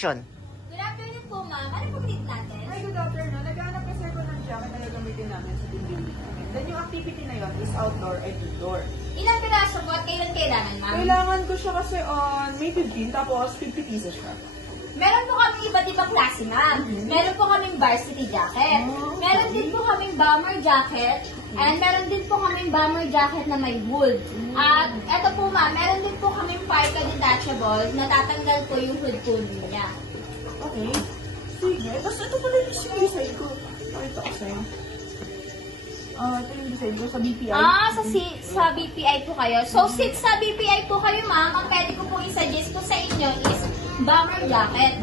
question. Good afternoon po, ma'am. Ano po clip natin? Hi, good afternoon. Naghahanap kasi ako ng jacket na gagamitin namin sa team building namin. Then yung activity na yun is outdoor and indoor. Ilang piraso po at kailan kailangan, ma'am? Kailangan ko siya kasi on May 15, tapos 50 pieces siya. Meron po kami iba't ibang klase, ma'am. Meron po kaming varsity jacket. Meron din po kaming bomber jacket. And meron din po kaming bomber jacket na may wool. At eto po, ma'am, meron din po kaming parka detachable na tatanggal po yung hood po niya. Okay. Sige. Tapos ito pala yung design ko. Pakita ko sa'yo. Ito yung design ko sa BPI. Sa BPI po kayo. So, since sa BPI po kayo, ma'am, ang pwede ko po i-suggest po sa inyo is bomber jacket.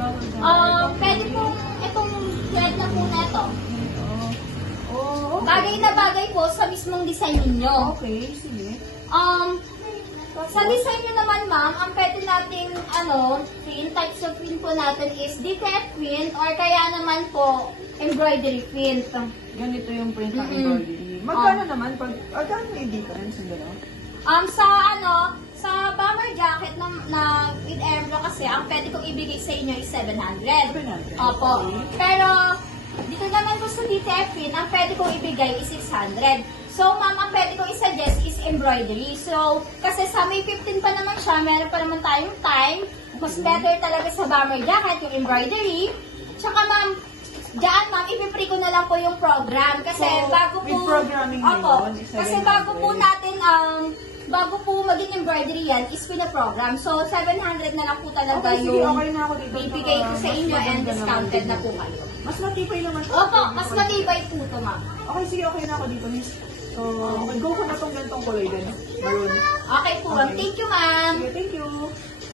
Pwede po itong thread na po na ito. Oh, okay. Bagay na bagay po sa mismong design ninyo. Okay, sige. Sa design nyo naman, ma'am, ang pwede nating, print, types of print po natin is DTF print or kaya naman po, embroidery print. Ganito yung print ng embroidery. Magkano naman pag, magkano yung difference yung dalawa? Sa bomber jacket na with embro kasi, ang pwede kong ibigay sa inyo is 700. 700. Opo. Okay. Pero, dito naman po sa DTF print, ang pwede kong ibigay is 600. So, ma'am, ang pwede kong i-suggest is embroidery. So, kasi sa May 15 pa naman siya, meron pa naman tayong time. Mas better talaga sa bomber jacket, yung embroidery. Tsaka, ma'am, diyan, ma'am, ipipre ko na lang po yung program. Kasi So, bago po... with programming Opo. yun, is Kasi 700. bago po natin, bago po maging embroidery yan, is pina-program. So, 700 na lang po talaga Okay, sige, yung okay na ako dito. bibigay ko sa Mas inyo and maganda discounted naman na po kayo. Mas matibay naman siya. Opo, mas matibay po ito, ma'am. Okay, sige, okay na ako dito, miss. So, go ko na tong gantong kulay din. Maroon. Okay po, ma'am. Okay. Thank you, ma'am. Sige, thank you.